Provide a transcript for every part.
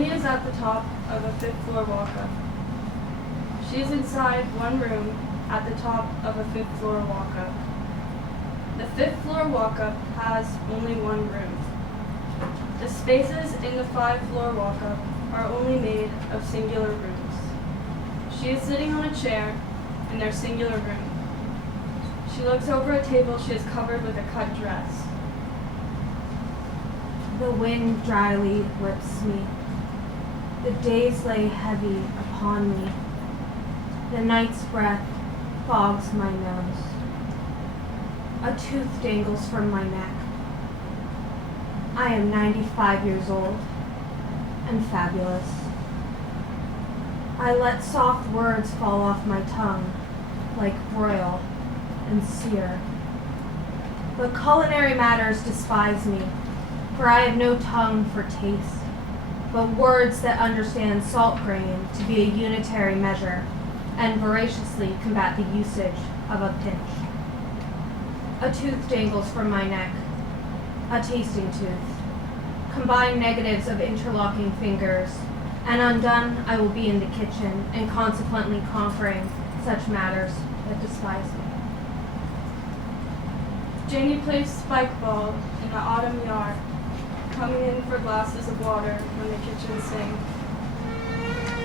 Joni is at the top of a fifth-floor walk-up. She is inside one room at the top of a fifth-floor walk-up. The fifth-floor walk-up has only one room. The spaces in the five-floor walk-up are only made of singular rooms. She is sitting on a chair in their singular room. She looks over a table she has covered with a cut dress. The wind dryly whips me. The days lay heavy upon me. The night's breath fogs my nose. A tooth dangles from my neck. I am 95 years old and fabulous. I let soft words fall off my tongue like broil and sear. But culinary matters despise me, for I have no tongue for taste, but words that understand salt grain to be a unitary measure and voraciously combat the usage of a pinch. A tooth dangles from my neck, a tasting tooth. Combine negatives of interlocking fingers, and undone I will be in the kitchen and consequently conquering such matters that despise me. Janie plays spike ball in the autumn yard, coming in for glasses of water from the kitchen sink.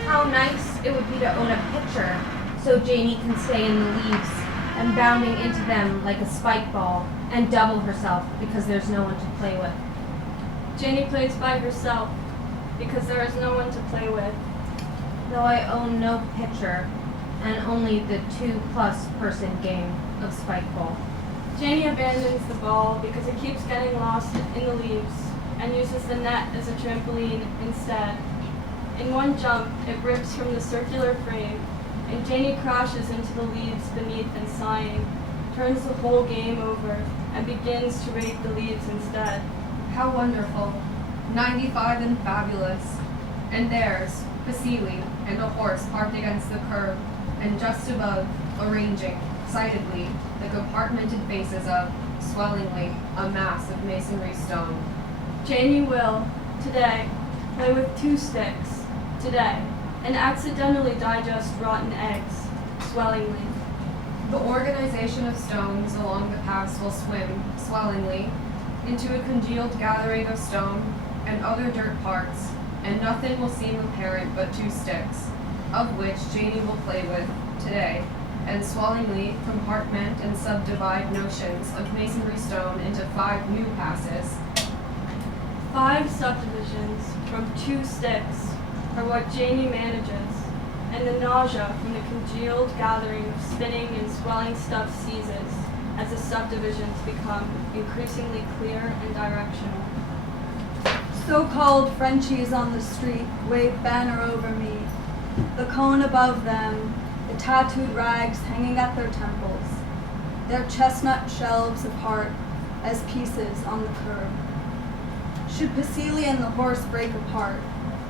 How nice it would be to own a pitcher so Janie can stay in the leaves and bounding into them like a spike ball and double herself because there's no one to play with. Janie plays by herself because there is no one to play with. Though I own no pitcher and only the 2+ person game of spike ball. Janie abandons the ball because it keeps getting lost in the leaves and uses the net as a trampoline instead. In one jump, it rips from the circular frame, and Janie crashes into the leaves beneath and sighing, turns the whole game over, and begins to rake the leaves instead. How wonderful. 95 and fabulous. And there's Vasily and a horse parked against the curb, and just above, arranging, excitedly, the compartmented faces of, swellingly, a mass of masonry stone. Janie will, today, play with 2 sticks, today, and accidentally digest rotten eggs, swellingly. The organization of stones along the paths will swim, swellingly, into a congealed gathering of stone and other dirt parts, and nothing will seem apparent but 2 sticks, of which Janie will play with, today, and swellingly compartment and subdivide notions of masonry stone into 5 new passes. 5 subdivisions from 2 sticks are what Janie manages, and the nausea from the congealed gathering of spinning and swelling stuff ceases as the subdivisions become increasingly clear and directional. So-called Frenchies on the street wave banner over me, the cone above them, the tattooed rags hanging at their temples, their chestnut shelves apart as pieces on the curb. Should Vasily and the horse break apart,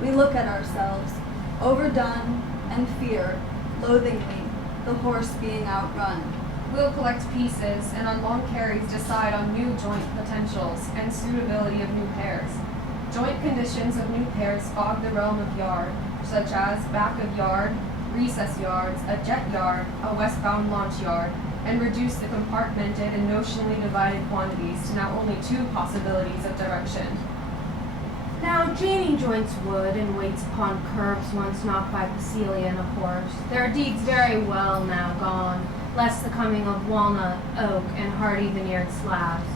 we look at ourselves, overdone, and fear, loathingly, the horse being outrun. We'll collect pieces and on long carries decide on new joint potentials and suitability of new pairs. Joint conditions of new pairs fog the realm of yard, such as back of yard, recess yards, a jet yard, a westbound launch yard, and reduce the compartmented and notionally divided quantities to now only 2 possibilities of direction. Now Janie joints wood and waits upon curbs once knocked by Vasily and a horse. Their deeds very well now gone, less the coming of walnut, oak, and hardy veneered slabs.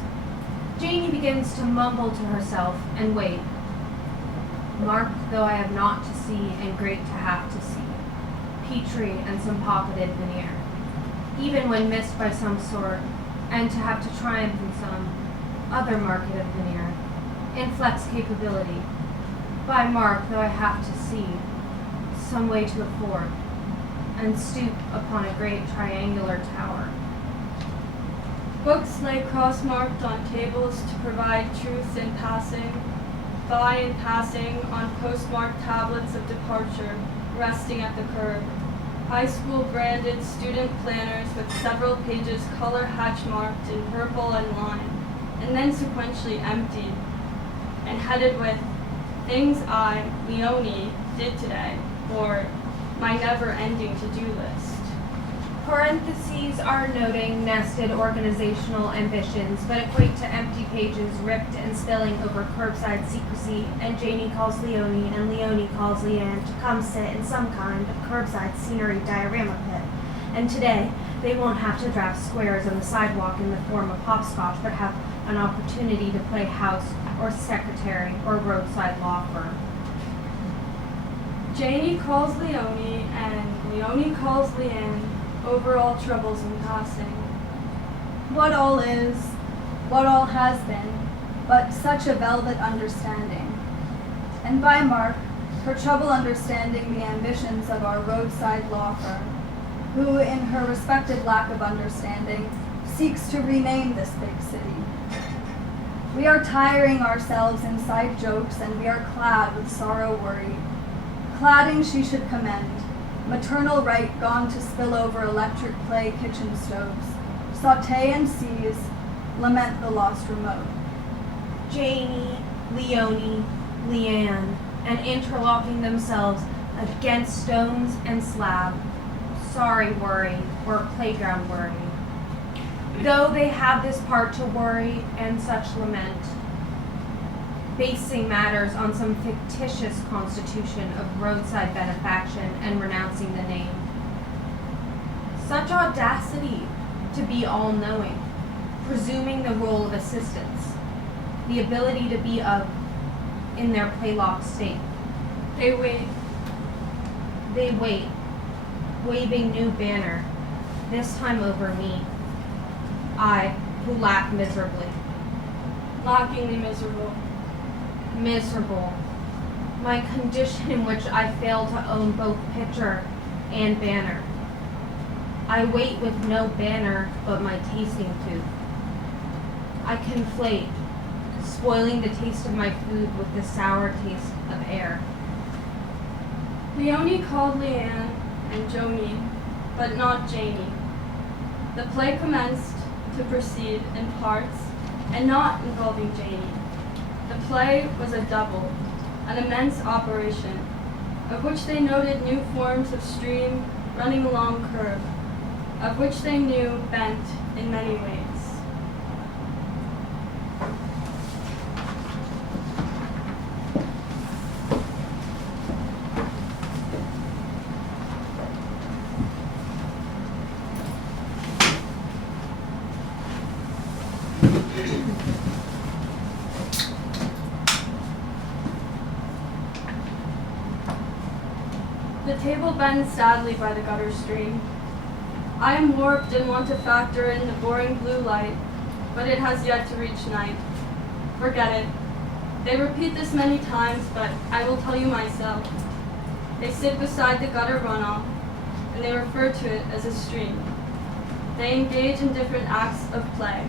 Janie begins to mumble to herself and wait. Mark though I have naught to see and great to have to see, peachtree and some pocketed veneer, even when missed by some sort, and to have to triumph in some other market of veneer, inflex capability, by mark though I have to see, some way to afford, and stoop upon a great triangular tower. Books lay cross-marked on tables to provide truth in passing, by in passing on postmarked tablets of departure resting at the curb. High school branded student planners with several pages color hatch marked in purple and lime, and then sequentially emptied, and headed with things I, Leonie, did today, or my never-ending to-do list. Parentheses are noting nested organizational ambitions, but equate to empty pages ripped and spilling over curbside secrecy, and Janie calls Leonie and Leonie calls Leanne to come sit in some kind of curbside scenery diorama pit. And today, they won't have to draft squares on the sidewalk in the form of hopscotch, but have an opportunity to play house or secretary or roadside law firm. Janie calls Leonie and Leonie calls Leanne over all troubles in passing. What all is, what all has been, but such a velvet understanding. And by mark, her trouble understanding the ambitions of our roadside law firm, who, in her respected lack of understanding, seeks to rename this big city. We are tiring ourselves in side jokes, and we are clad with sorrow worry. Cladding she should commend, maternal right gone to spill over electric clay kitchen stoves, saute and seize, lament the lost remote. Janie, Leonie, Leanne, and interlocking themselves against stones and slab. Sorry worry, or playground worry. Though they have this part to worry and such lament, basing matters on some fictitious constitution of roadside benefaction and renouncing the name. Such audacity to be all-knowing, presuming the role of assistance, the ability to be of, in their playlock state. They wait. They wait, waving new banner, this time over me. I, who lack miserably. Mockingly miserable. Miserable. My condition in which I fail to own both pitcher and banner. I wait with no banner but my tasting tooth. I conflate, spoiling the taste of my food with the sour taste of air. Leonie called Leanne and Joni, but not Janie. The play commenced to proceed in parts and not involving Janie. The play was a double, an immense operation, of which they noted new forms of stream running along curve, of which they knew bent in many ways. The table bends sadly by the gutter stream. I am warped and want to factor in the boring blue light, but it has yet to reach night. Forget it. They repeat this many times, but I will tell you myself. They sit beside the gutter runoff, and they refer to it as a stream. They engage in different acts of play.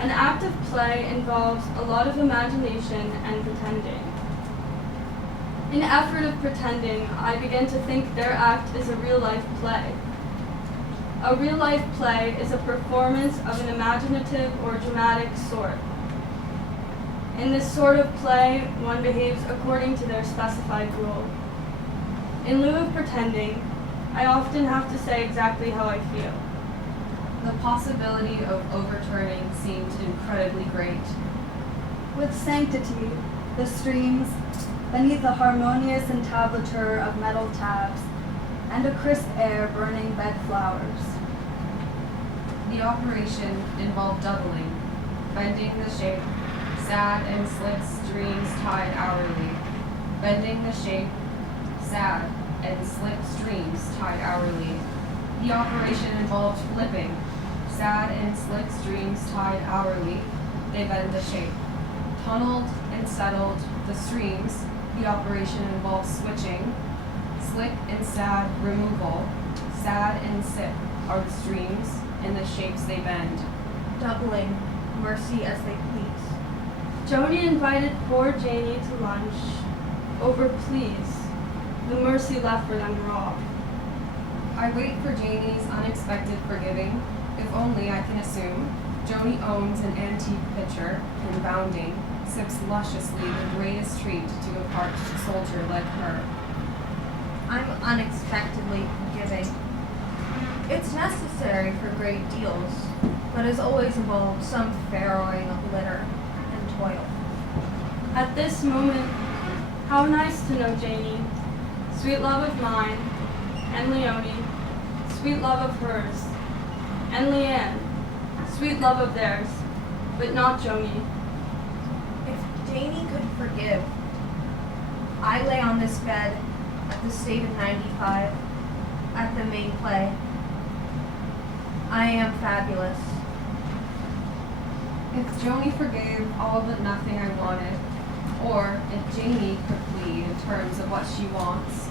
An act of play involves a lot of imagination and pretending. In effort of pretending, I begin to think their act is a real-life play. A real-life play is a performance of an imaginative or dramatic sort. In this sort of play, one behaves according to their specified rule. In lieu of pretending, I often have to say exactly how I feel. The possibility of overturning seemed incredibly great. With sanctity, the streams, beneath a harmonious entablature of metal tabs, and a crisp air burning bed flowers. The operation involved doubling, bending the shape, sad and slick streams tied hourly, bending the shape, sad and slick streams tied hourly. The operation involved flipping, sad and slick streams tied hourly, they bend the shape. Tunneled and settled the streams, the operation involves switching, slick and sad removal, sad and sip are the streams and the shapes they bend. Doubling, mercy as they please. Joni invited poor Janie to lunch over please. The mercy left for them raw. I wait for Janie's unexpected forgiving, if only I can assume. Joni owns an antique pitcher and bounding, sips lusciously the greatest treat to a parched soldier like her. I'm unexpectedly forgiving. It's necessary for great deals, but has always involved some farrowing of litter and toil. At this moment, how nice to know Janie, sweet love of mine, and Leonie, sweet love of hers, and Leanne, sweet love of theirs, but not Joni. If Janie could forgive, I lay on this bed at the State of 95, at the main play. I am fabulous. If Joni forgave all but nothing I wanted, or if Janie could plead in terms of what she wants,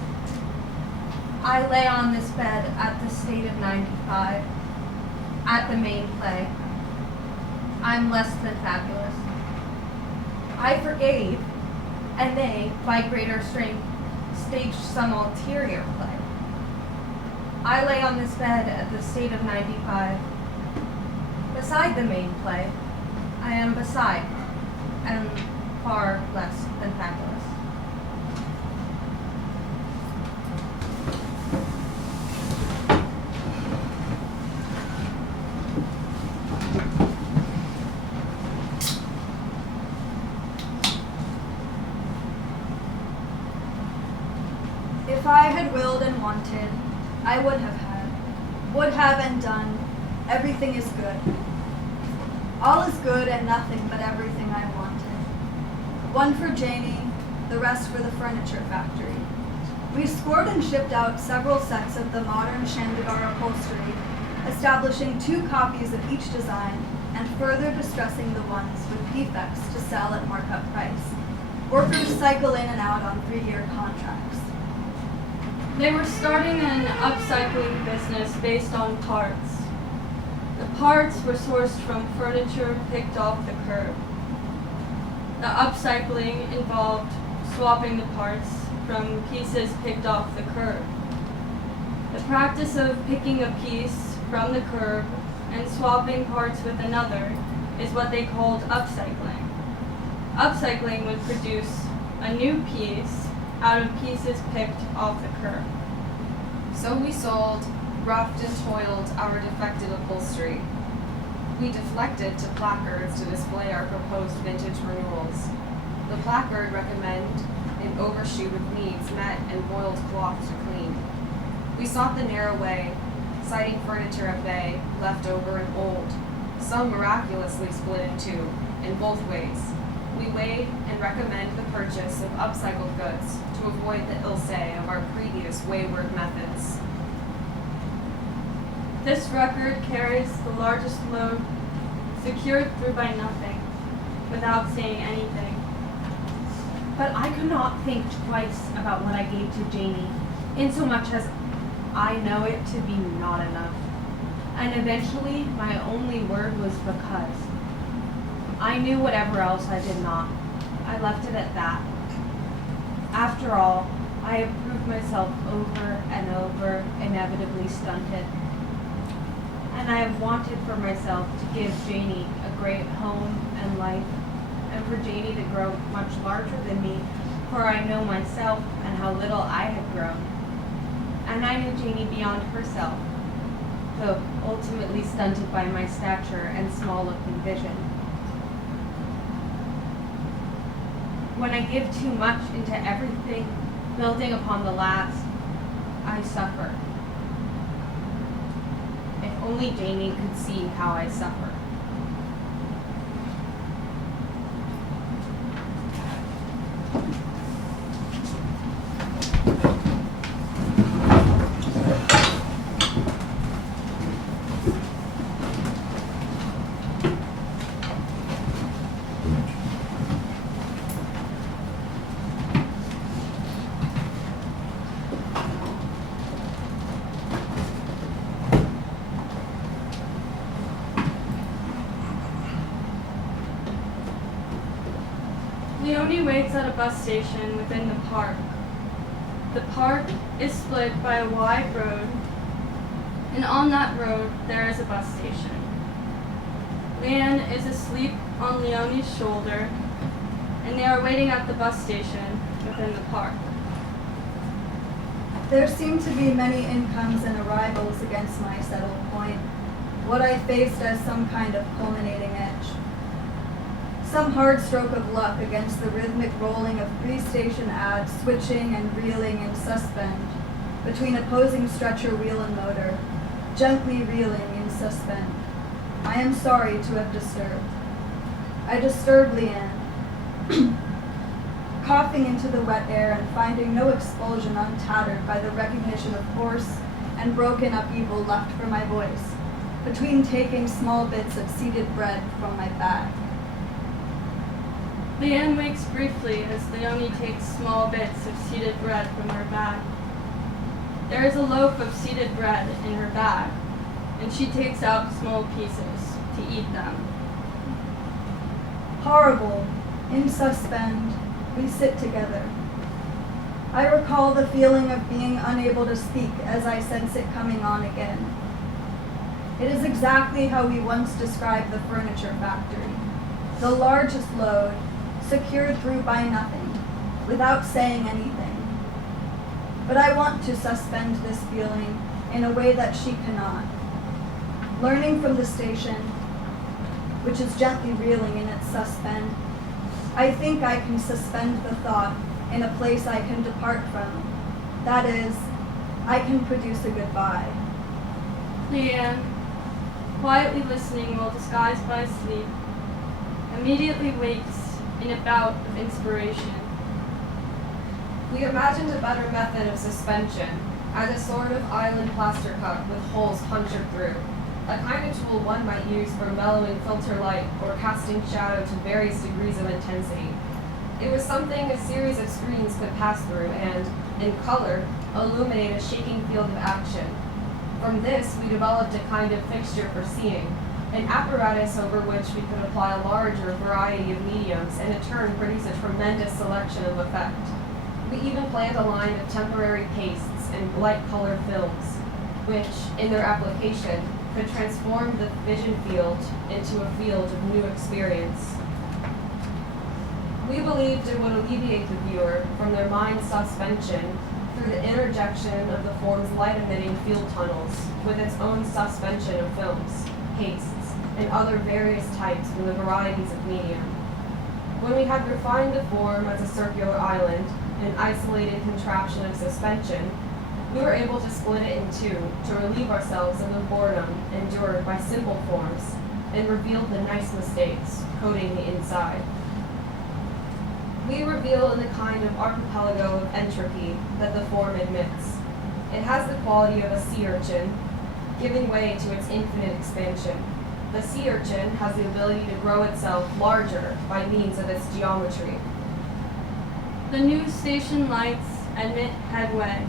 I lay on this bed at the State of 95, at the main play. I'm less than fabulous. I forgave, and they, by greater strength, staged some ulterior play. I lay on this bed at the State of 95, beside the main play. I am beside, and far less than fabulous. If I had willed and wanted, I would have and done. Everything is good. All is good and nothing but everything I wanted. One for Janie, the rest for the furniture factory. We scored and shipped out several sets of the modern Chandigarh upholstery, establishing 2 copies of each design and further distressing the ones with defects to sell at markup price. Workers cycle in and out on 3-year contracts. They were starting an upcycling business based on parts. The parts were sourced from furniture picked off the curb. The upcycling involved swapping the parts from pieces picked off the curb. The practice of picking a piece from the curb and swapping parts with another is what they called upcycling. Upcycling would produce a new piece out of pieces picked off the curb. so we sold, roughed and toiled our defective upholstery. We deflected to placards to display our proposed vintage renewals. The placard recommend an overshoot of needs met and boiled cloth to clean. We sought the narrow way, citing furniture at bay, leftover and old, some miraculously split in 2, in both ways. We weighed and recommend the purchase of upcycled goods to avoid the ill say of our previous wayward methods. This record carries the largest load secured through by nothing, without saying anything. But I could not think twice about what I gave to Janie, insomuch as I know it to be not enough. And eventually, my only word was because. I knew whatever else I did not. I left it at that. After all, I have proved myself over and over inevitably stunted. And I have wanted for myself to give Janie a great home and life, and for Janie to grow much larger than me, for I know myself and how little I had grown. And I knew Janie beyond herself, though ultimately stunted by my stature and small-looking vision. When I give too much into everything, building upon the last, I suffer. If only Janie could see how I suffer. Leonie waits at a bus station within the park. The park is split by a wide road, and on that road there is a bus station. Leanne is asleep on Leonie's shoulder, and they are waiting at the bus station within the park. There seem to be many incomes and arrivals against my settled point, what I faced as some kind of culminating edge. Some hard stroke of luck against the rhythmic rolling of 3-station ads switching and reeling in suspend between opposing stretcher wheel and motor, gently reeling in suspend. I am sorry to have disturbed. I disturbed Leanne, coughing into the wet air and finding no expulsion untattered by the recognition of hoarse and broken upheaval left for my voice, between taking small bits of seeded bread from my bag. Leanne wakes briefly as Leonie takes small bits of seeded bread from her bag. There is a loaf of seeded bread in her bag, and she takes out small pieces to eat them. Horrible, in suspend, we sit together. I recall the feeling of being unable to speak as I sense it coming on again. It is exactly how we once described the furniture factory, the largest load, secured through by nothing, without saying anything. But I want to suspend this feeling in a way that she cannot. Learning from the station, which is gently reeling in its suspend, I think I can suspend the thought in a place I can depart from. That is, I can produce a goodbye. Leanne, quietly listening while disguised by sleep, immediately wakes in a bout of inspiration. We imagined a better method of suspension as a sort of island plaster cup with holes punctured through, a kind of tool one might use for mellowing filter light or casting shadow to various degrees of intensity. It was something a series of screens could pass through and, in color, illuminate a shaking field of action. From this, we developed a kind of fixture for seeing, an apparatus over which we could apply a larger variety of mediums and in turn produce a tremendous selection of effect. We even planned a line of temporary pastes and light-colored films, which, in their application, could transform the vision field into a field of new experience. We believed it would alleviate the viewer from their mind suspension through the interjection of the form's light-emitting field tunnels with its own suspension of films, pastes, and other various types from the varieties of medium. When we had refined the form as a circular island, an isolated contraption of suspension, we were able to split it in two to relieve ourselves of the boredom endured by simple forms and revealed the nice mistakes coating the inside. We reveal in the kind of archipelago of entropy that the form admits. It has the quality of a sea urchin, giving way to its infinite expansion. The sea urchin has the ability to grow itself larger by means of its geometry. The new station lights admit headway.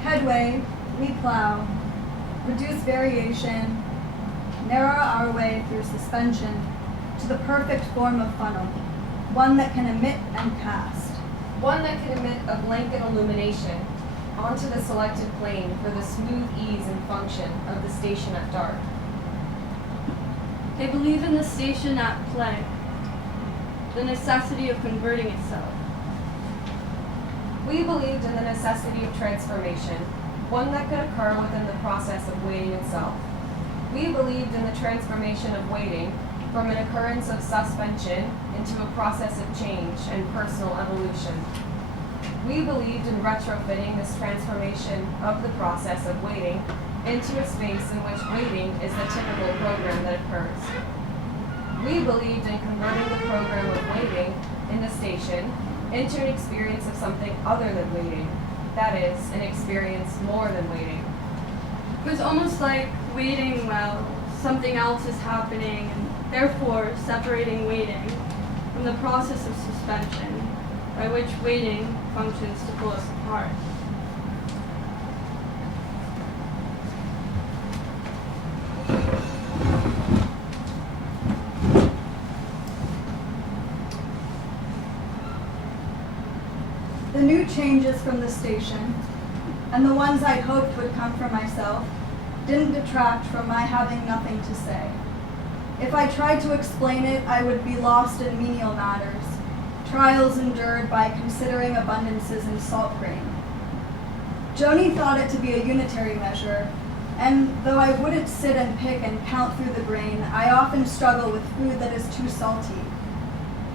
Headway, we plow, reduce variation, narrow our way through suspension to the perfect form of funnel, one that can emit and cast. One that can emit a blanket illumination onto the selected plane for the smooth ease and function of the station at dark. They believe in the station at play, the necessity of converting itself. We believed in the necessity of transformation, one that could occur within the process of waiting itself. We believed in the transformation of waiting from an occurrence of suspension into a process of change and personal evolution. We believed in retrofitting this transformation of the process of waiting into a space in which waiting is the typical program that occurs. We believed in converting the program of waiting in the station into an experience of something other than waiting. That is, an experience more than waiting. It was almost like waiting while something else is happening, and therefore separating waiting from the process of suspension, by which waiting functions to pull us apart. The new changes from the station, and the ones I'd hoped would come from myself, didn't detract from my having nothing to say. If I tried to explain it, I would be lost in menial matters, trials endured by considering abundances in salt grain. Joni thought it to be a unitary measure, and though I wouldn't sit and pick and count through the grain, I often struggle with food that is too salty.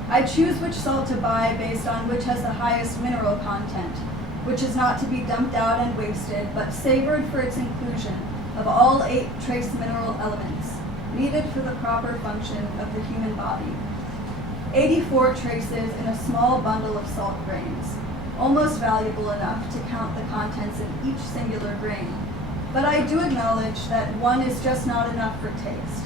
I choose which salt to buy based on which has the highest mineral content, which is not to be dumped out and wasted, but savored for its inclusion of all 8 trace mineral elements needed for the proper function of the human body. 84 traces in a small bundle of salt grains, almost valuable enough to count the contents in each singular grain. But I do acknowledge that 1 is just not enough for taste.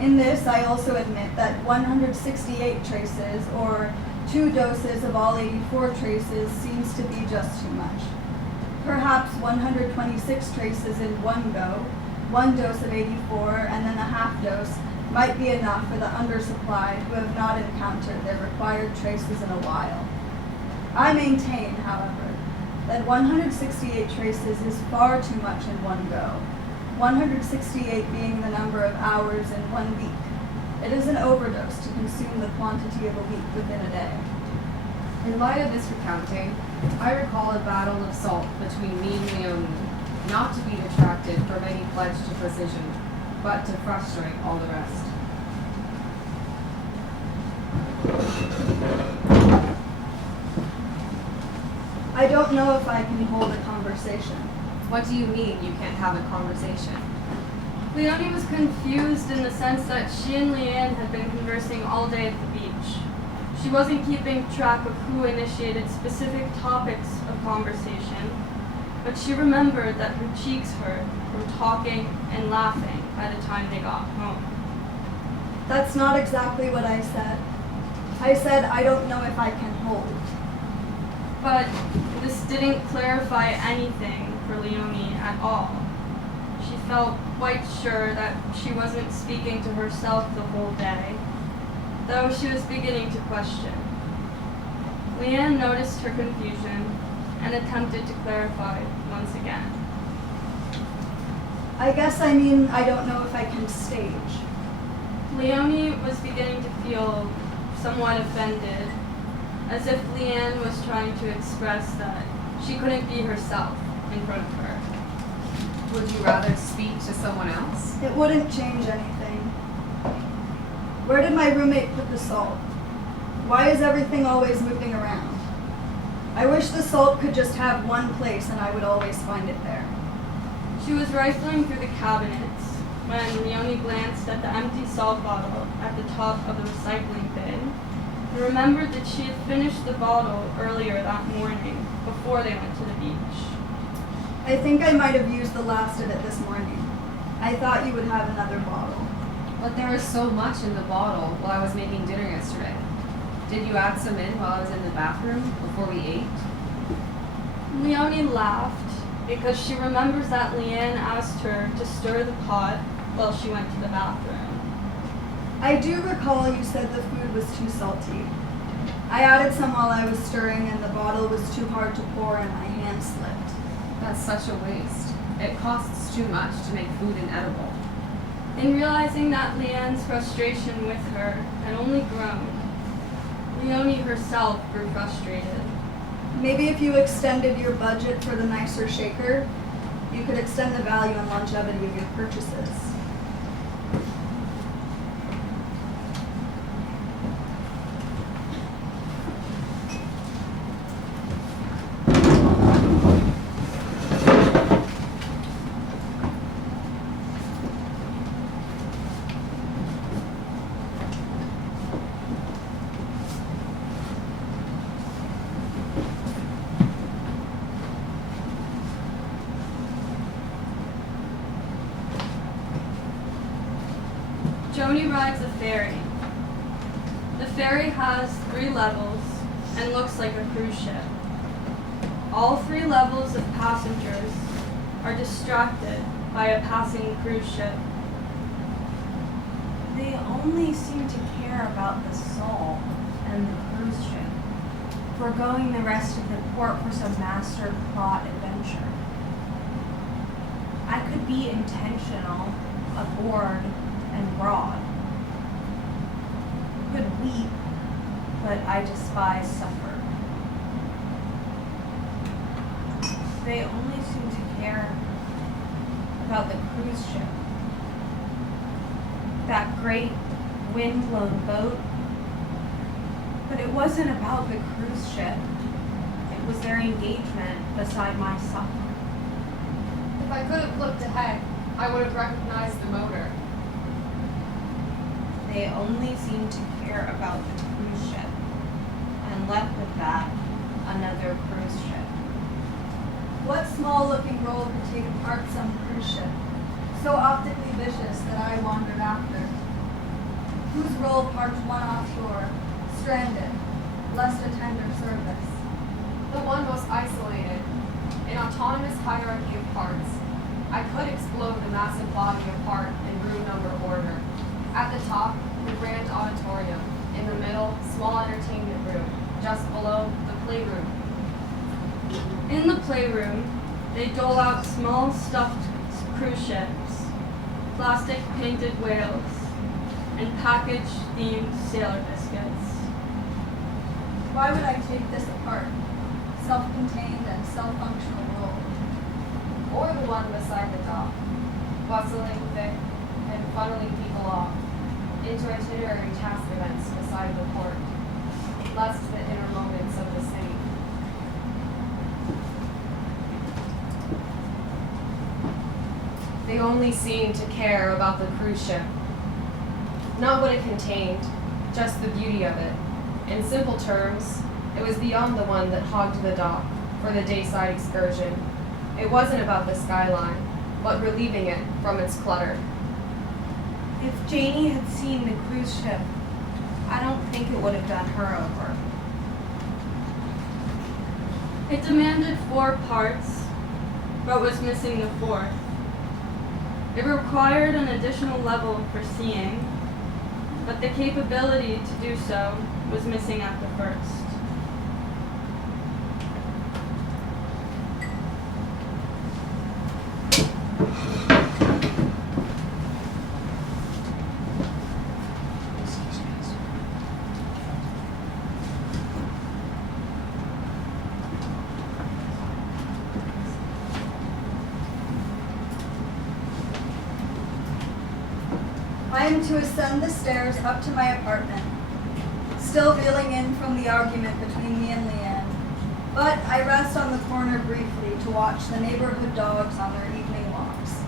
In this, I also admit that 168 traces, or 2 doses of all 84 traces, seems to be just too much. Perhaps 126 traces in one go, 1 dose of 84, and then a half dose, might be enough for the undersupplied who have not encountered their required traces in a while. I maintain, however, that 168 traces is far too much in one go, 168 being the number of hours in 1 week. It is an overdose to consume the quantity of a week within a day. In light of this recounting, I recall a battle of salt between me and Leonie, not to be detracted from any pledge to precision, but to frustrate all the rest. I don't know if I can hold a conversation. What do you mean you can't have a conversation? Leonie was confused in the sense that she and Leanne had been conversing all day at the beach. She wasn't keeping track of who initiated specific topics of conversation, but she remembered that her cheeks hurt from talking and laughing by the time they got home. That's not exactly what I said. I said I don't know if I can hold. But this didn't clarify anything for Leonie at all. She felt quite sure that she wasn't speaking to herself the whole day, though she was beginning to question. Leanne noticed her confusion and attempted to clarify once again. I guess I mean I don't know if I can stage. Leonie was beginning to feel somewhat offended, as if Leanne was trying to express that she couldn't be herself in front of her. Would you rather speak to someone else? It wouldn't change anything. Where did my roommate put the salt? Why is everything always moving around? I wish the salt could just have one place and I would always find it there. She was rifling through the cabinets when Leonie glanced at the empty salt bottle at the top of the recycling bin and remembered that she had finished the bottle earlier that morning before they went to the beach. I think I might have used the last of it this morning. I thought you would have another bottle. But there was so much in the bottle while I was making dinner yesterday. Did you add some in while I was in the bathroom before we ate? Leonie laughed because she remembers that Leanne asked her to stir the pot while she went to the bathroom. I do recall you said the food was too salty. I added some while I was stirring and the bottle was too hard to pour and my hand slipped. That's such a waste. It costs too much to make food inedible. In realizing that Leanne's frustration with her had only grown, Leonie herself grew frustrated. Maybe if you extended your budget for the nicer shaker, you could extend the value and longevity of your purchases. Joni rides a ferry. The ferry has 3 levels and looks like a cruise ship. All 3 levels of passengers are distracted by a passing cruise ship. They only seem to care about the salt and the cruise ship, foregoing the rest of the port for some master plot adventure. I could be intentional, aboard, and broad. Could weep, but I despise suffer. They only seem to care about the cruise ship. That great wind-blown boat. But it wasn't about the cruise ship. It was their engagement beside my supper. If I could have looked ahead, I would have recognized the motor. They only seemed to care about the cruise ship, and left with that another cruise ship. What small-looking role could take apart some cruise ship, so optically vicious that I wandered after? Whose role parked one offshore, stranded, less a tender service? The one most isolated, an autonomous hierarchy of parts. I could explode the massive body apart in room number order. At the top, the grand auditorium. In the middle, small entertainment room. Just below, the playroom. In the playroom, they dole out small stuffed cruise ships, plastic painted whales, and package-themed sailor biscuits. Why would I take this apart? Self-contained and self-functional role. Or the one beside the dock, bustling thick and funneling people off into itinerary task events beside the port, less to the inner moments of the city. They only seemed to care about the cruise ship. Not what it contained, just the beauty of it. In simple terms, it was beyond the one that hogged the dock for the dayside excursion. It wasn't about the skyline, but relieving it from its clutter. If Janie had seen the cruise ship, I don't think it would have done her over. It demanded 4 parts, but was missing the 4th. It required an additional level for seeing, but the capability to do so was missing at the first. I am to ascend the stairs up to my apartment, still reeling in from the argument between me and Leanne, but I rest on the corner briefly to watch the neighborhood dogs on their evening walks.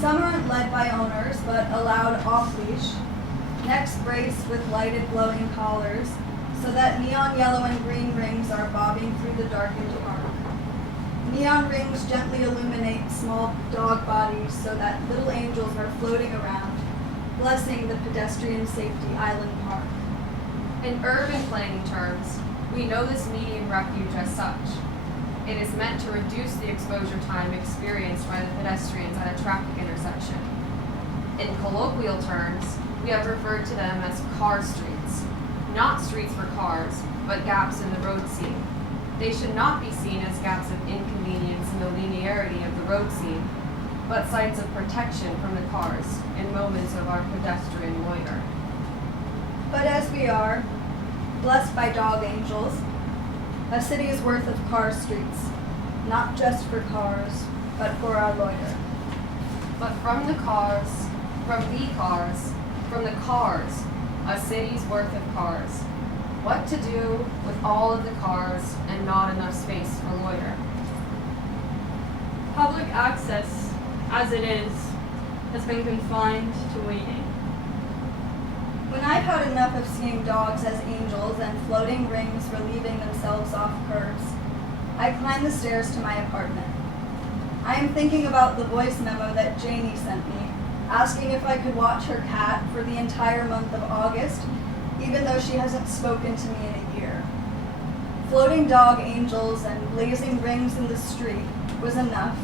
Some aren't led by owners, but allowed off-leash, necks braced with lighted glowing collars, so that neon yellow and green rings are bobbing through the darkened park. Neon rings gently illuminate small dog bodies so that little angels are floating around, blessing the pedestrian safety island park. In urban planning terms, we know this median refuge as such. It is meant to reduce the exposure time experienced by the pedestrians at a traffic intersection. In colloquial terms, we have referred to them as car streets. Not streets for cars, but gaps in the road scene. They should not be seen as gaps of inconvenience in the linearity of the road scene, but sites of protection from the cars in moments of our pedestrian loiter. But as we are, blessed by dog angels, a city's worth of car streets, not just for cars, but for our loiter. But from the cars, a city's worth of cars. What to do with all of the cars and not enough space for loiter? Public access, as it is, has been confined to waiting. When I've had enough of seeing dogs as angels and floating rings relieving themselves off curbs, I climb the stairs to my apartment. I am thinking about the voice memo that Janie sent me, asking if I could watch her cat for the entire month of August, even though she hasn't spoken to me in a year. Floating dog angels and blazing rings in the street was enough,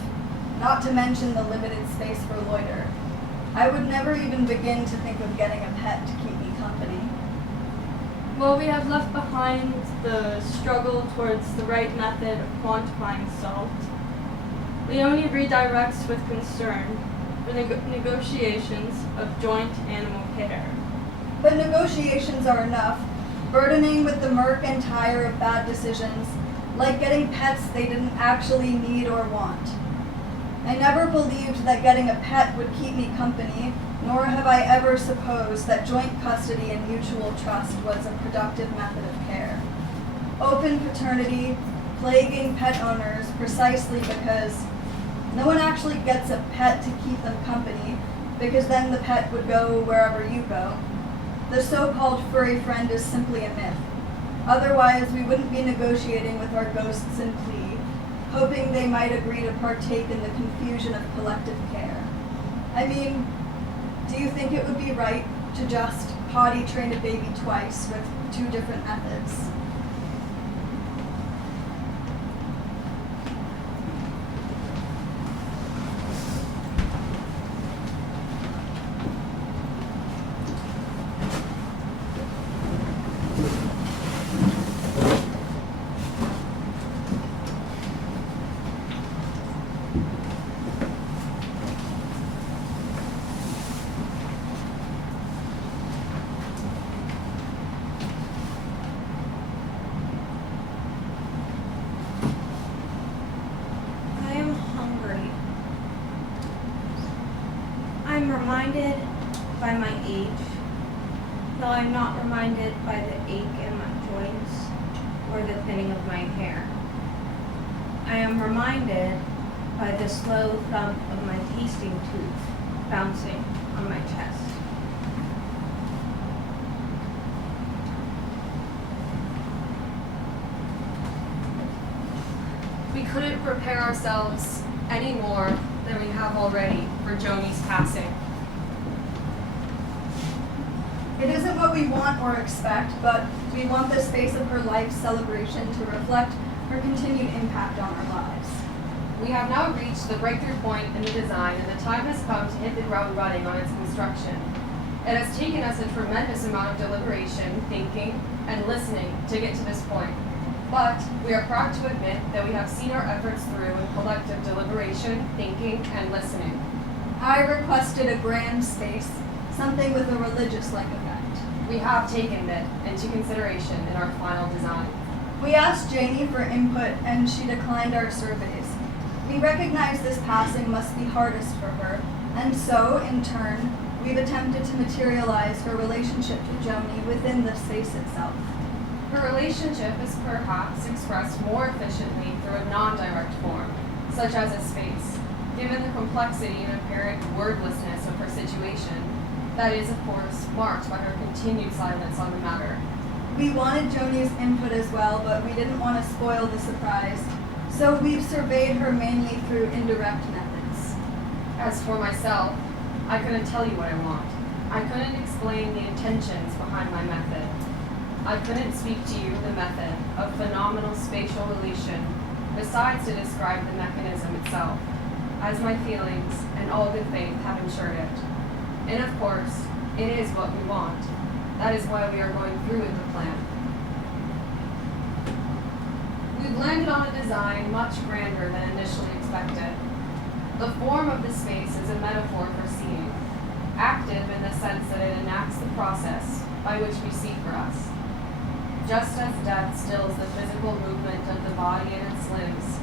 not to mention the limited space for loiter. I would never even begin to think of getting a pet to keep me company. While we have left behind the struggle towards the right method of quantifying salt, Leonie redirects with concern for negotiations of joint animal care. But negotiations are enough burdening with the murk and tire of bad decisions, like getting pets they didn't actually need or want. I never believed that getting a pet would keep me company, nor have I ever supposed that joint custody and mutual trust was a productive method of care. Open paternity, plaguing pet owners precisely because no one actually gets a pet to keep them company, because then the pet would go wherever you go. The so-called furry friend is simply a myth. Otherwise, we wouldn't be negotiating with our ghosts in plea, hoping they might agree to partake in the confusion of collective care. I mean, do you think it would be right to just potty train a baby twice with 2 different methods? I'm reminded by my age, though I'm not reminded by the ache in my joints or the thinning of my hair. I am reminded by the slow thump of my tasting tooth bouncing on my chest. We couldn't prepare ourselves any more than we have already for Joni's passing. It isn't what we want or expect, but we want the space of her life's celebration to reflect her continued impact on our lives. We have now reached the breakthrough point in the design, and the time has come to hit the ground running on its construction. It has taken us a tremendous amount of deliberation, thinking, and listening to get to this point. But we are proud to admit that we have seen our efforts through in collective deliberation, thinking, and listening. I requested a grand space, something with a religious-like effect. We have taken it into consideration in our final design. We asked Janie for input, and she declined our surveys. We recognize this passing must be hardest for her, and so, in turn, we've attempted to materialize her relationship to Joni within the space itself. Her relationship is perhaps expressed more efficiently through a non-direct form, such as a space, given the complexity and apparent wordlessness of her situation, that is, of course, marked by her continued silence on the matter. We wanted Joni's input as well, but we didn't want to spoil the surprise, so we've surveyed her mainly through indirect methods. As for myself, I couldn't tell you what I want. I couldn't explain the intentions behind my method. I couldn't speak to you the method of phenomenal spatial relation, besides to describe the mechanism itself, as my feelings and all good faith have ensured it. And of course, it is what we want. That is why we are going through with the plan. We've landed on a design much grander than initially expected. The form of the space is a metaphor for seeing, active in the sense that it enacts the process by which we see for us. Just as death stills the physical movement of the body and its limbs,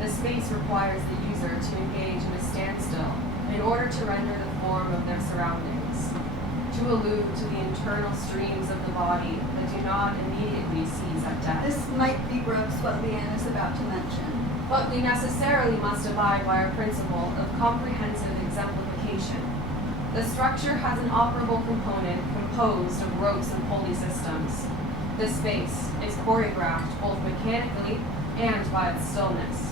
the space requires the user to engage in a standstill in order to render the form of their surroundings, to allude to the internal streams of the body that do not immediately seize at death. This might be gross what Leanne is about to mention. But we necessarily must abide by our principle of comprehensive exemplification. The structure has an operable component composed of ropes and pulley systems. The space is choreographed both mechanically and by its stillness.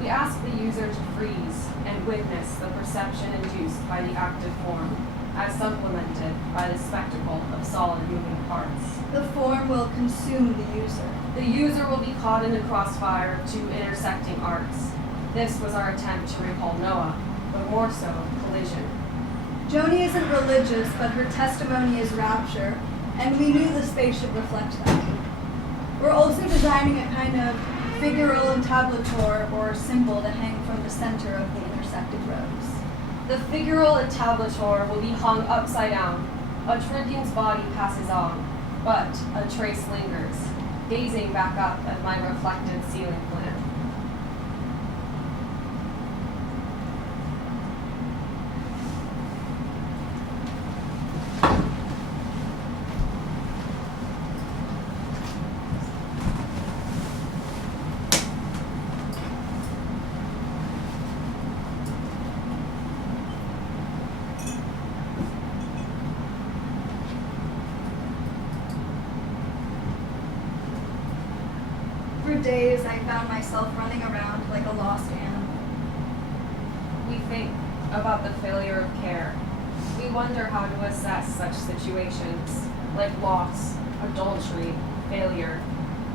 We ask the user to freeze and witness the perception induced by the active form, as supplemented by the spectacle of solid moving parts. The form will consume the user. The user will be caught in the crossfire of 2 intersecting arcs. This was our attempt to recall Noah, but more so, collision. Joni isn't religious, but her testimony is rapture, and we knew the space should reflect that. We're also designing a kind of figural entablature or symbol to hang from the center of the intersected rows. The figural entablature will be hung upside down. A Tribhune's body passes on. But a trace lingers, gazing back up at my reflected ceiling plan. For days, I found myself running around like a lost animal. We think about the failure of care. We wonder how to assess such situations, like loss, adultery, failure,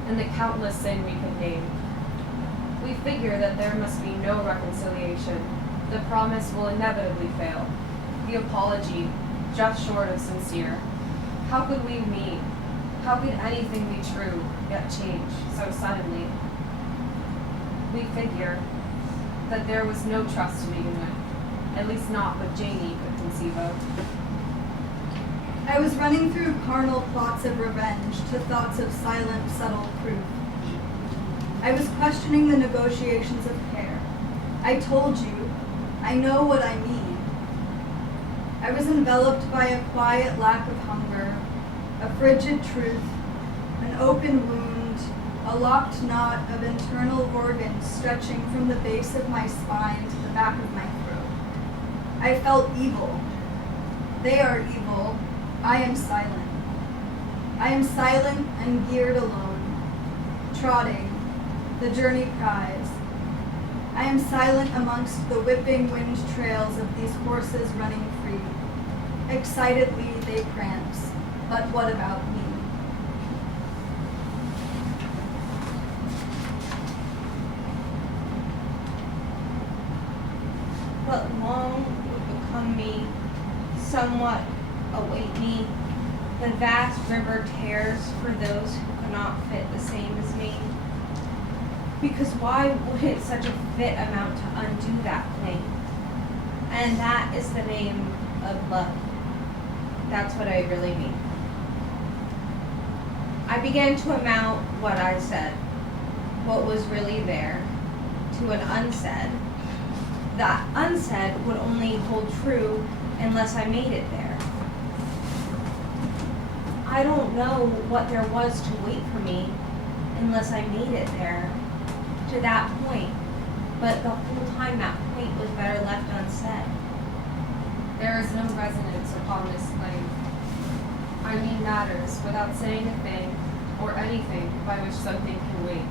and the countless sin we could name. We figure that there must be no reconciliation. The promise will inevitably fail. The apology, just short of sincere. How could we meet? How could anything be true, yet change so suddenly? We figure that there was no trust to begin with, at least not what Janie could conceive of. I was running through carnal plots of revenge to thoughts of silent, subtle proof. I was questioning the negotiations of care. I told you, I know what I mean. I was enveloped by a quiet lack of hunger, a frigid truth, an open wound, a locked knot of internal organs stretching from the base of my spine to the back of my throat. I felt evil. They are evil. I am silent. I am silent and geared alone, trotting, the journey prize. I am silent amongst the whipping wind trails of these horses running free. Excitedly they prance, but what about me? What long would become me, somewhat await me. The vast river tears for those who cannot fit the same as me. Because why would such a fit amount to undo that claim? And that is the name of love. That's what I really mean. I began to amount what I said, what was really there, to an unsaid. That unsaid would only hold true unless I made it there. I don't know what there was to wait for me unless I made it there, to that point. But the whole time that point was better left unsaid. There is no resonance upon this claim. I mean matters without saying a thing or anything by which something can wait.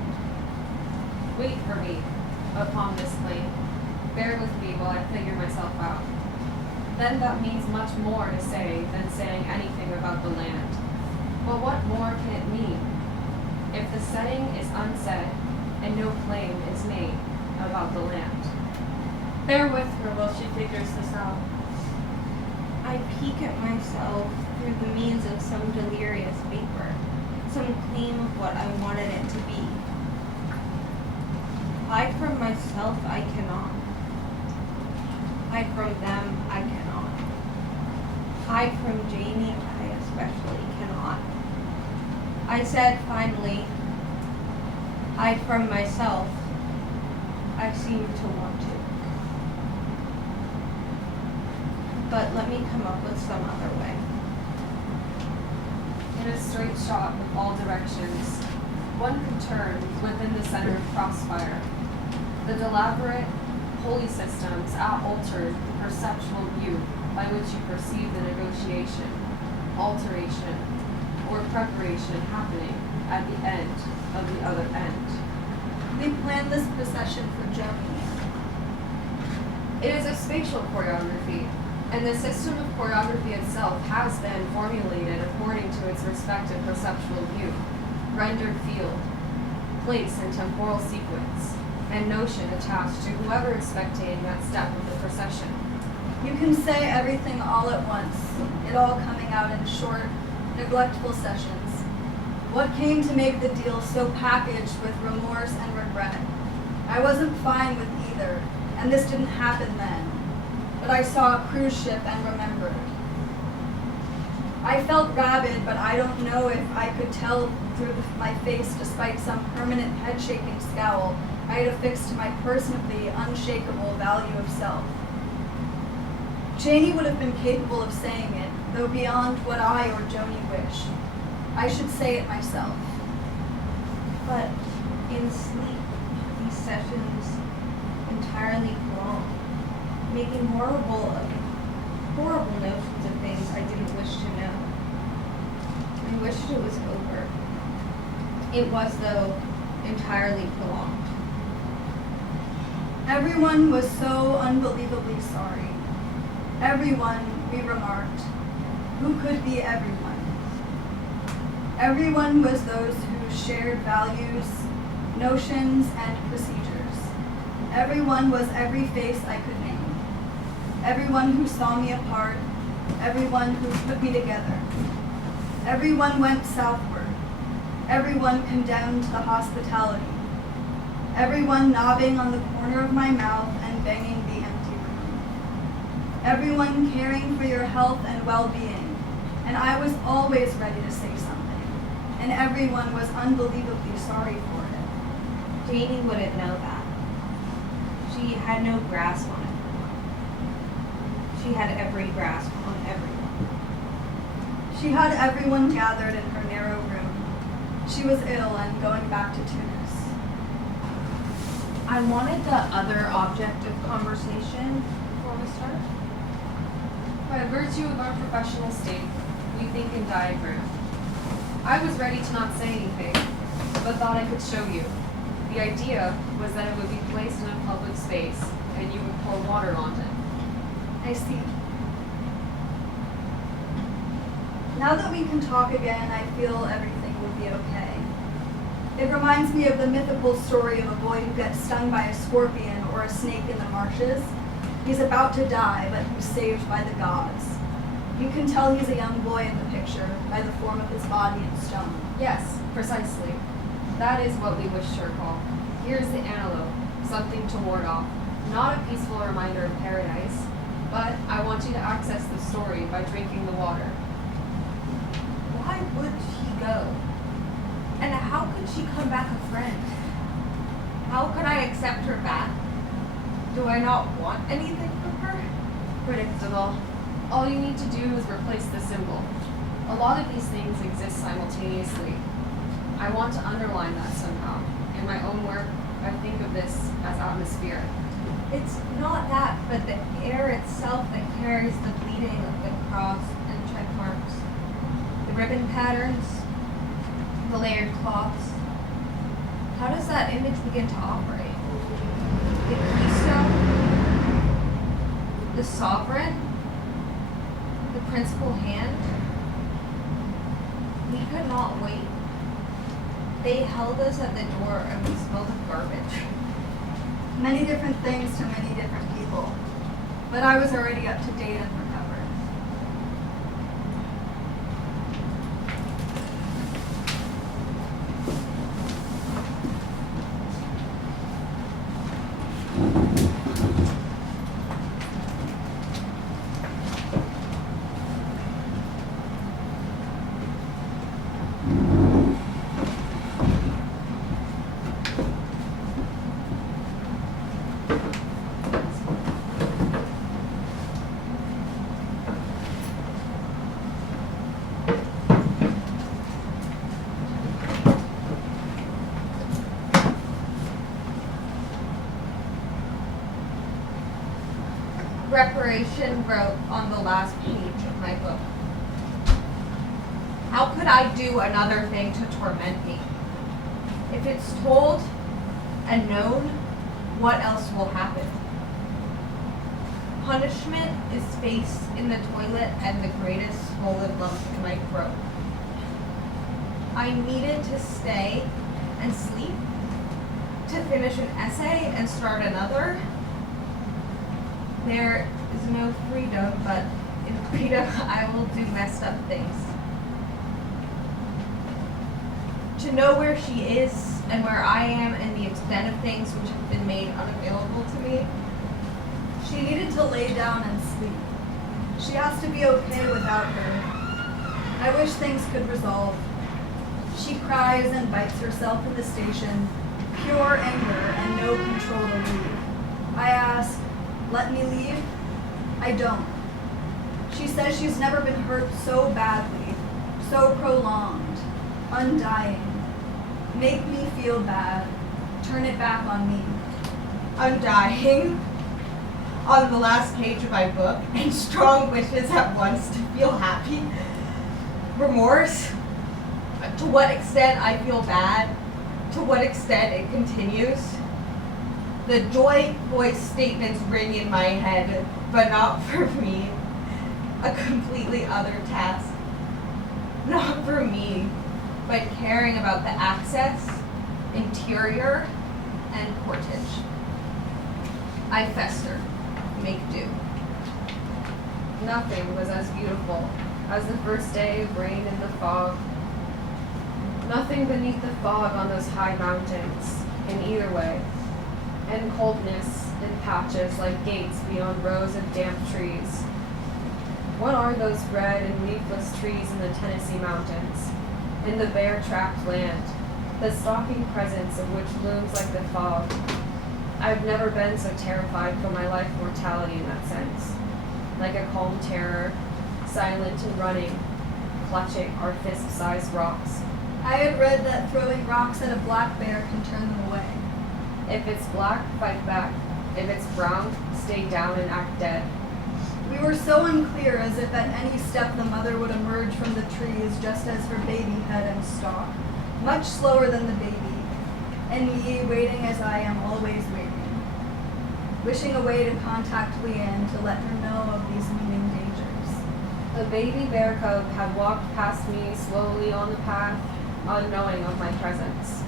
Wait for me upon this claim. Bear with me while I figure myself out. Then that means much more to say than saying anything about the land. But what more can it mean? If the setting is unsaid and no claim is made about the land. Bear with her while she figures this out. I peek at myself through the means of some delirious vapor, some claim of what I wanted it to be. Hide from myself I cannot. Hide from them I cannot. Hide from Janie I especially cannot. I said finally, hide from myself. I seem to want to. But let me come up with some other way. In a straight shot with all directions, one could turn within the center of crossfire. The elaborate holy systems alter the perceptual view by which you perceive the negotiation, alteration, or preparation happening at the end of the other end. We planned this procession for Joni. It is a spatial choreography, and the system of choreography itself has been formulated according to its respective perceptual view, rendered field, place and temporal sequence, and notion attached to whoever is spectating that step of the procession. You can say everything all at once, it all coming out in short, neglectful sessions. What came to make the deal so packaged with remorse and regret? I wasn't fine with either, and this didn't happen then. But I saw a cruise ship and remembered. I felt rabid, but I don't know if I could tell through my face despite some permanent head-shaking scowl I had affixed to my personally unshakable value of self. Janie would have been capable of saying it, though beyond what I or Joni wished. I should say it myself. But in sleep, these sessions entirely prolonged, making horrible notions of things I didn't wish to know. I wished it was over. It was, though, entirely prolonged. Everyone was so unbelievably sorry. Everyone, we remarked. Who could be everyone? Everyone was those who shared values, notions, and procedures. Everyone was every face I could name. Everyone who saw me apart, everyone who put me together. Everyone went southward. Everyone condemned the hospitality. Everyone knobbing on the corner of my mouth and banging the empty room. Everyone caring for your health and well-being, and I was always ready to say something, and everyone was unbelievably sorry for it. Janie wouldn't know that. She had no grasp on it. She had every grasp on everyone. She had everyone gathered in her narrow room. She was ill and going back to Tunis. I wanted the other object of conversation before we start. By virtue of our professional state, we think in diagram. I was ready to not say anything, but thought I could show you. The idea was that it would be placed in a public space, and you would pour water on it. I see. Now that we can talk again, I feel everything will be okay. It reminds me of the mythical story of a boy who gets stung by a scorpion or a snake in the marshes. He's about to die, but he's saved by the gods. You can tell he's a young boy in the picture by the form of his body in stone. Yes, precisely. That is what we wish to recall. Here's the antelope, something to ward off. Not a peaceful reminder of paradise, but I want you to access the story by drinking the water. Why would she go? And how could she come back a friend? How could I accept her back? Do I not want anything from her? Predictable. All you need to do is replace the symbol. A lot of these things exist simultaneously. I want to underline that somehow. In my own work, I think of this as atmosphere. It's not that, but the air itself that carries the bleeding of the cross and check marks. The ribbon patterns, the layered cloths. How does that image begin to operate? The keystone, the sovereign, the principal hand. We could not wait. They held us at the door and we smelled of garbage. Many different things to many different people, but I was already up to date and recovered. Reparation wrote on the last page of my book. How could I do another thing to torment me? If it's told and known, what else will happen? Punishment is face in the toilet and the greatest swollen lump in my throat. I needed to stay and sleep, to finish an essay and start another. There is no freedom, but in freedom I will do messed up things. To know where she is and where I am and the extent of things which have been made unavailable to me. She needed to lay down and sleep. She asked to be okay without her. I wish things could resolve. She cries and bites herself in the station, pure anger and no control to leave. I ask, let me leave? I don't. She says she's never been hurt so badly, so prolonged, undying. Make me feel bad. Turn it back on me. Undying? On the last page of my book, and strong wishes at once to feel happy. Remorse? To what extent I feel bad? To what extent it continues? The joy voice statements ring in my head, but not for me. A completely other task. Not for me, but caring about the access, interior, and portage. I fester, make do. Nothing was as beautiful as the first day of rain in the fog. Nothing beneath the fog on those high mountains, in either way, and coldness in patches like gates beyond rows of damp trees. What are those red and leafless trees in the Tennessee mountains, in the bare tract land, the stalking presence of which looms like the fog? I've never been so terrified for my life mortality in that sense, like a calm terror, silent and running, clutching our fist-sized rocks. I had read that throwing rocks at a black bear can turn them away. If it's black, fight back. If it's brown, stay down and act dead. We were so unclear, as if at any step the mother would emerge from the trees just as her baby head and stalk, much slower than the baby, and me waiting as I am always waiting, wishing a way to contact Leanne to let her know of these looming dangers. The baby bear cub had walked past me slowly on the path, unknowing of my presence.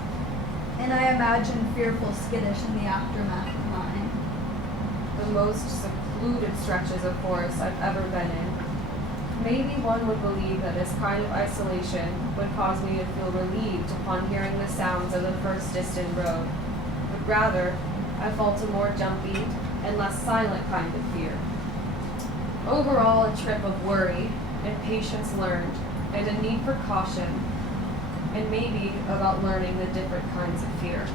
And I imagine fearful skittish in the aftermath of mine. The most secluded stretches of forest I've ever been in. Maybe one would believe that this kind of isolation would cause me to feel relieved upon hearing the sounds of the first distant road, but rather I felt a more jumpy and less silent kind of fear. Overall, a trip of worry and patience learned, and a need for caution, and maybe about learning the different kinds of fear.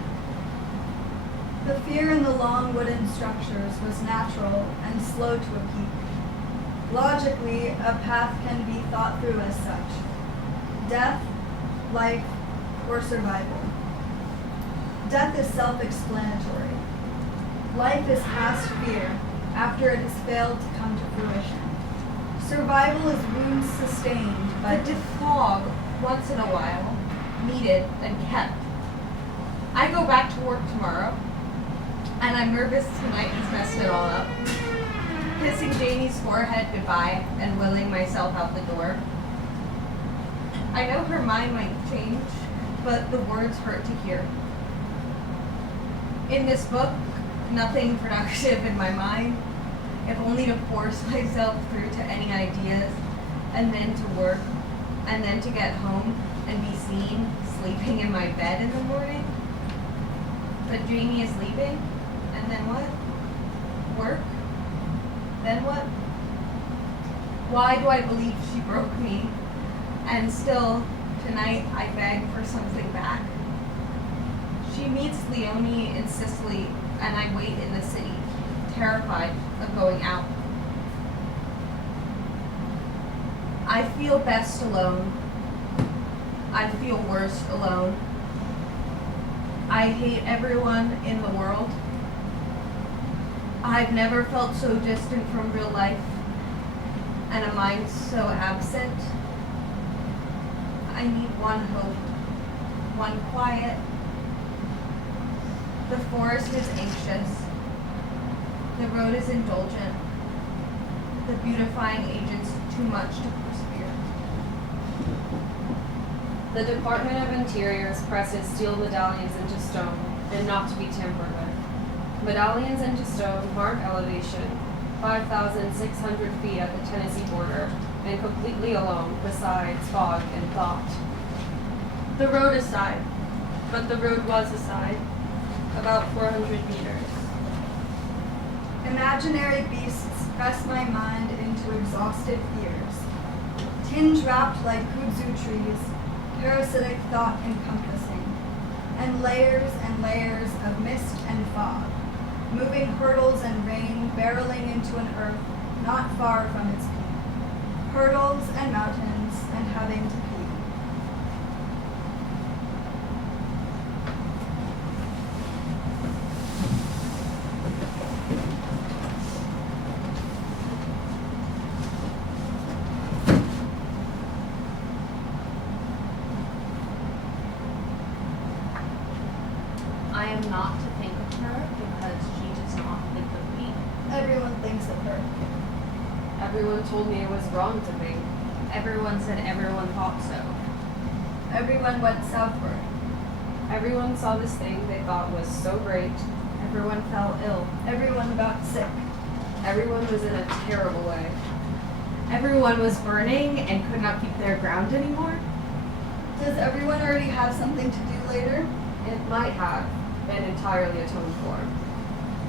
The fear in the long wooden structures was natural and slow to a peak. Logically, a path can be thought through as such. Death, life, or survival. Death is self-explanatory. Life is past fear after it has failed to come to fruition. Survival is wounds sustained by But to fog once in a while, needed and kept. I go back to work tomorrow, and I'm nervous tonight has messed it all up. Kissing Janie's forehead goodbye and willing myself out the door. I know her mind might change, but the words hurt to hear. In this book, nothing productive in my mind, if only to force myself through to any ideas, and then to work, and then to get home and be seen sleeping in my bed in the morning. But Janie is leaving, and then what? Work? Then what? Why do I believe she broke me? And still, tonight I beg for something back. She meets Leonie in Sicily, and I wait in the city, terrified of going out. I feel best alone. I feel worst alone. I hate everyone in the world. I've never felt so distant from real life, and a mind so absent. I need one hope, one quiet. The forest is anxious. The road is indulgent. The beautifying agents too much to persevere. The Department of Interior presses steel medallions into stone and not to be tampered with. Medallions into stone mark elevation, 5,600 feet at the Tennessee border, and completely alone besides fog and thought. The road aside, but the road was aside, about 400 meters. imaginary beasts press my mind into exhausted fears. tinge wrapped like kudzu trees, parasitic thought encompassing, and layers of mist and fog, moving hurdles and rain barreling into an earth not far from its peak, hurdles and mountains and having to pee. I am not to think of her because she does not think of me. Everyone thinks of her. Everyone told me it was wrong to think. Everyone said everyone thought so. Everyone went southward. Everyone saw this thing they thought was so great. Everyone fell ill. Everyone got sick. Everyone was in a terrible way. Everyone was burning and could not keep their ground anymore. Does everyone already have something to do later? It might have been entirely atoned for.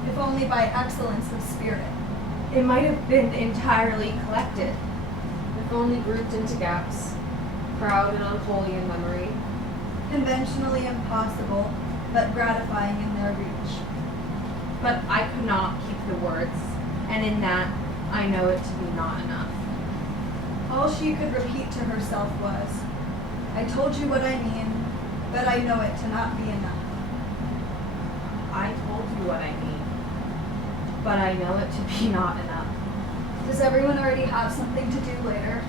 If only by excellence of spirit. It might have been entirely collected. If only grouped into gaps, proud and unholy in memory. Conventionally impossible, but gratifying in their reach. But I could not keep the words, and in that, I know it to be not enough. All she could repeat to herself was, I told you what I mean, but I know it to not be enough. I told you what I mean, but I know it to be not enough. Does everyone already have something to do later?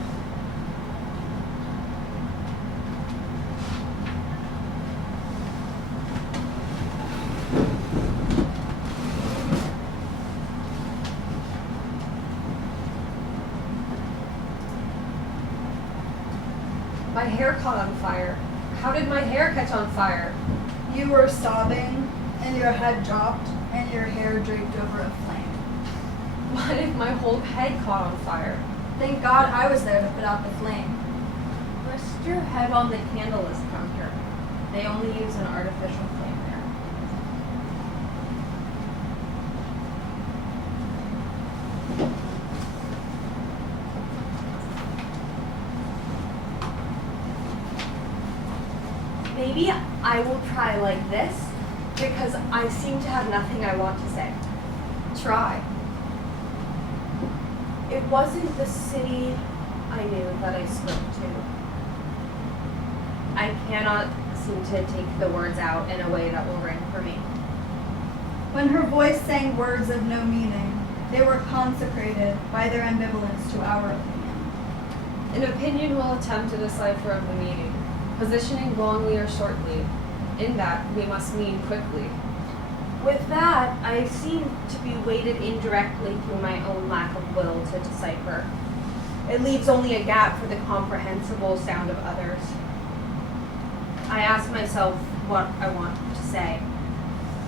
My hair caught on fire. How did my hair catch on fire? You were sobbing, and your head dropped, and your hair draped over a flame. What if my whole head caught on fire? Thank God I was there to put out the flame. Rest your head on the candleless counter. They only use an artificial flame there. Maybe I will try like this, because I seem to have nothing I want to say. Try. It wasn't the city I knew that I spoke to. I cannot seem to take the words out in a way that will ring for me. When her voice sang words of no meaning, they were consecrated by their ambivalence to our opinion. An opinion will attempt to decipher of the meaning, positioning longly or shortly. In that, we must mean quickly. With that, I seem to be weighted indirectly through my own lack of will to decipher. It leaves only a gap for the comprehensible sound of others. I ask myself what I want to say.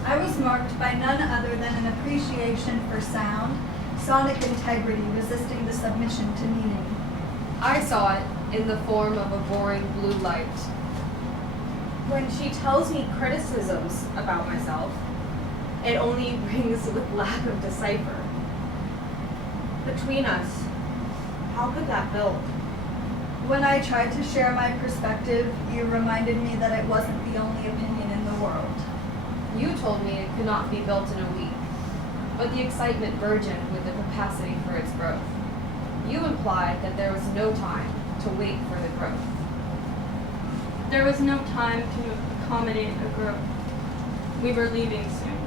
I was marked by none other than an appreciation for sound, sonic integrity resisting the submission to meaning. I saw it in the form of a boring blue light. When she tells me criticisms about myself, it only rings with lack of decipher. Between us, how could that build? When I tried to share my perspective, you reminded me that it wasn't the only opinion in the world. You told me it could not be built in a week, but the excitement burgeoned with the capacity for its growth. You implied that there was no time to wait for the growth. There was no time to accommodate a growth. We were leaving soon.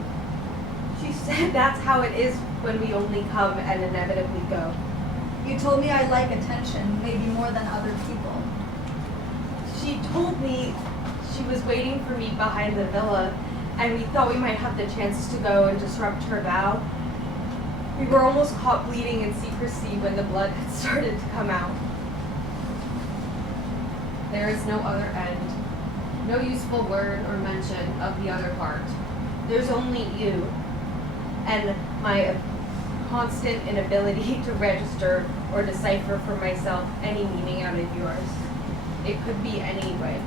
She said that's how it is when we only come and inevitably go. You told me I like attention, maybe more than other people. She told me she was waiting for me behind the villa, and we thought we might have the chance to go and disrupt her vow. We were almost caught bleeding in secrecy when the blood had started to come out. There is no other end, no useful word or mention of the other part. There's only you, and my constant inability to register or decipher for myself any meaning out of yours. It could be any way.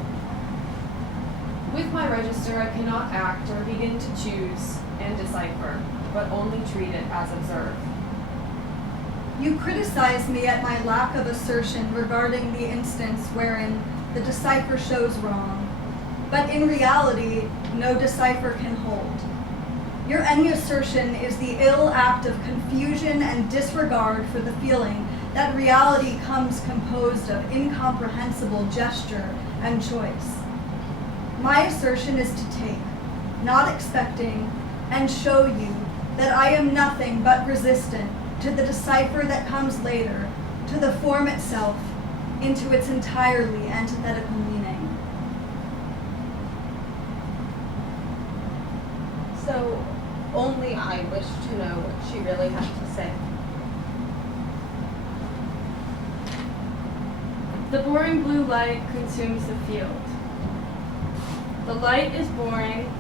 With my register, I cannot act or begin to choose and decipher, but only treat it as observed. You criticize me at my lack of assertion regarding the instance wherein the decipher shows wrong, but in reality, no decipher can hold. Your any assertion is the ill act of confusion and disregard for the feeling that reality comes composed of incomprehensible gesture and choice. My assertion is to take, not expecting, and show you that I am nothing but resistant to the decipher that comes later, to the form itself, into its entirely antithetical meaning. So, only I wish to know what she really had to say. The boring blue light consumes the field. The light is boring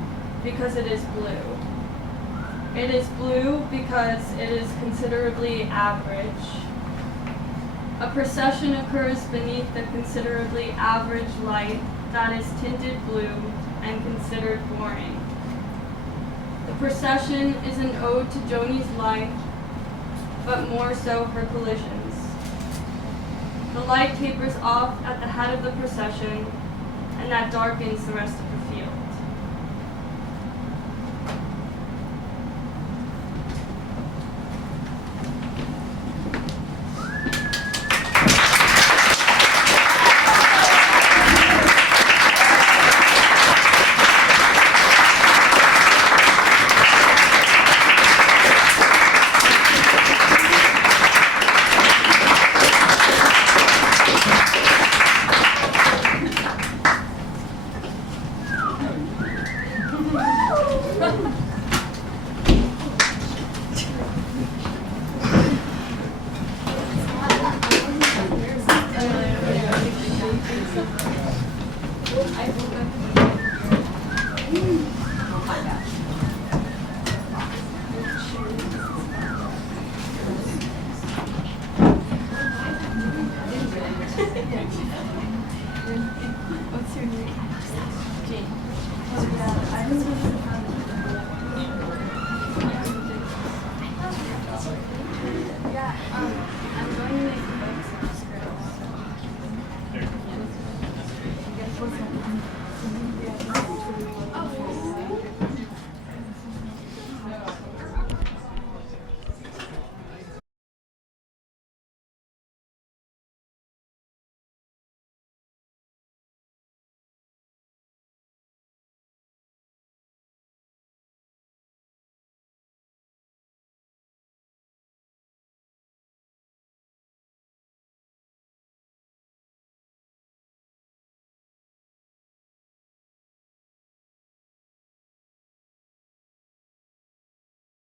because it is blue. It is blue because it is considerably average. A procession occurs beneath the considerably average light that is tinted blue and considered boring. The procession is an ode to Joni's life, but more so her collisions. The light tapers off at the head of the procession, and that darkens the rest of the